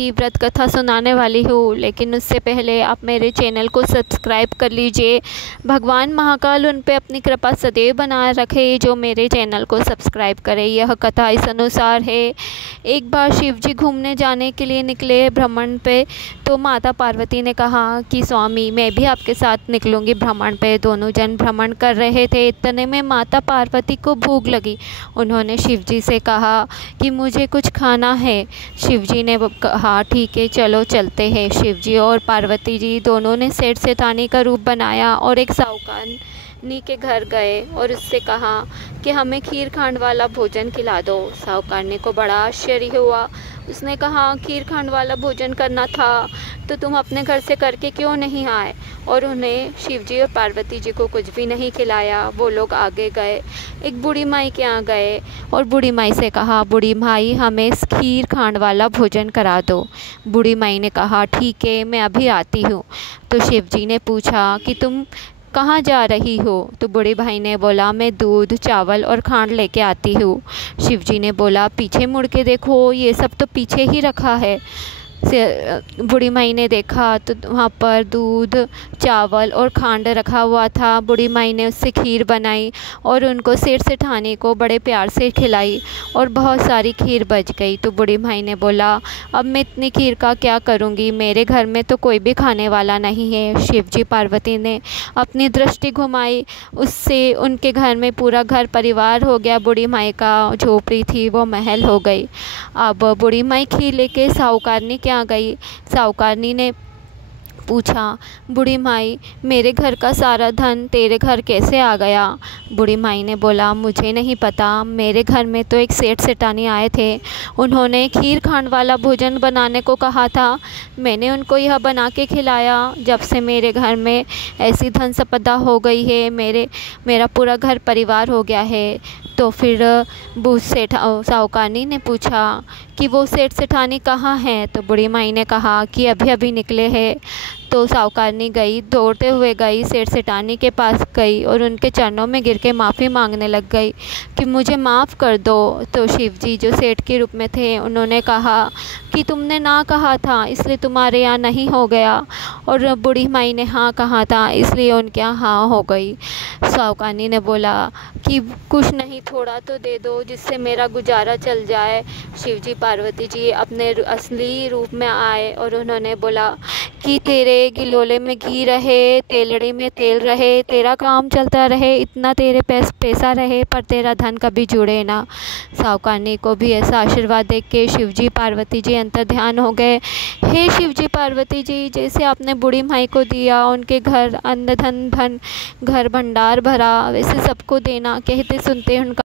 की व्रत कथा सुनाने वाली हूँ, लेकिन उससे पहले आप मेरे चैनल को सब्सक्राइब कर लीजिए। भगवान महाकाल उन पे अपनी कृपा सदैव बनाए रखे जो मेरे चैनल को सब्सक्राइब करे। यह कथा इस अनुसार है। एक बार शिव जी घूमने जाने के लिए निकले भ्रमण पे, तो माता पार्वती ने कहा कि स्वामी मैं भी आपके साथ निकलूँगी भ्रमण पे। दोनों जन भ्रमण कर रहे थे। इतने में माता पार्वती को भूख लगी। उन्होंने शिव जी से कहा कि मुझे कुछ खाना है। शिव जी ने कहा ठीक है चलो चलते हैं। शिव जी और पार्वती जी दोनों ने सेठ सेठानी का रूप बनाया और एक साहूकारनी के घर गए और उससे कहा कि हमें खीर खांड वाला भोजन खिला दो। साहूकारनी को बड़ा आश्चर्य हुआ। उसने कहा खीर खांड वाला भोजन करना था तो तुम अपने घर से करके क्यों नहीं आए। और उन्हें शिव जी और पार्वती जी को कुछ भी नहीं खिलाया। वो लोग आगे गए, एक बूढ़ी माई के यहाँ गए और बूढ़ी माई से कहा बूढ़ी माई हमें खीर खांड वाला भोजन करा दो। बूढ़ी माई ने कहा ठीक है मैं अभी आती हूँ। तो शिव जी ने पूछा कि तुम कहाँ जा रही हो। तो बूढ़े भाई ने बोला मैं दूध चावल और खांड लेके आती हूँ। शिव जी ने बोला पीछे मुड़ के देखो ये सब तो पीछे ही रखा है। बूढ़ी माई ने देखा तो वहाँ पर दूध चावल और खांड रखा हुआ था। बूढ़ी माई ने उससे खीर बनाई और उनको सेठ सेठानी को बड़े प्यार से खिलाई और बहुत सारी खीर बच गई। तो बूढ़ी माई ने बोला अब मैं इतनी खीर का क्या करूँगी, मेरे घर में तो कोई भी खाने वाला नहीं है। शिव जी पार्वती ने अपनी दृष्टि घुमाई, उससे उनके घर में पूरा घर परिवार हो गया। बूढ़ी माई का झोपड़ी थी वो महल हो गई। अब बूढ़ी माई खीर लेके साहूकारनी के यहाँ गई। साहूकारनी ने पूछा बूढ़ी माई मेरे घर का सारा धन तेरे घर कैसे आ गया। बूढ़ी माई ने बोला मुझे नहीं पता, मेरे घर में तो एक सेठ सेठानी आए थे, उन्होंने खीर खांड वाला भोजन बनाने को कहा था, मैंने उनको यह बना के खिलाया। जब से मेरे घर में ऐसी धन संपदा हो गई है, मेरा पूरा घर परिवार हो गया है। तो फिर सेठ साहूकारनी ने पूछा कि वो सेठ सेठानी कहाँ हैं। तो बूढ़ी माई ने कहा कि अभी अभी निकले हैं। तो साहूकारनी गई, दौड़ते हुए गई, सेठ सेठानी के पास गई और उनके चरणों में गिर के माफ़ी मांगने लग गई कि मुझे माफ़ कर दो। तो शिव जी जो सेठ के रूप में थे उन्होंने कहा कि तुमने ना कहा था इसलिए तुम्हारे यहाँ नहीं हो गया, और बूढ़ी माई ने हाँ कहा था इसलिए उनके यहाँ हाँ हो गई। साहूकारनी ने बोला कि कुछ नहीं थोड़ा तो दे दो जिससे मेरा गुजारा चल जाए। शिव जी पार्वती जी अपने असली रूप में आए और उन्होंने बोला कि तेरे गिलोले में घी रहे, तेलड़ी में तेल रहे, तेरा काम चलता रहे, इतना तेरे पैसा रहे पर तेरा धन कभी जुड़े ना। साहूकारनी को भी ऐसा आशीर्वाद देख के शिव जी पार्वती जी अंतर ध्यान हो गए। हे शिव जी पार्वती जी जैसे आपने बूढ़ी माई को दिया, उनके घर अन्न धन घर भंडार भरा, वैसे सबको देना। कहते सुनते उनका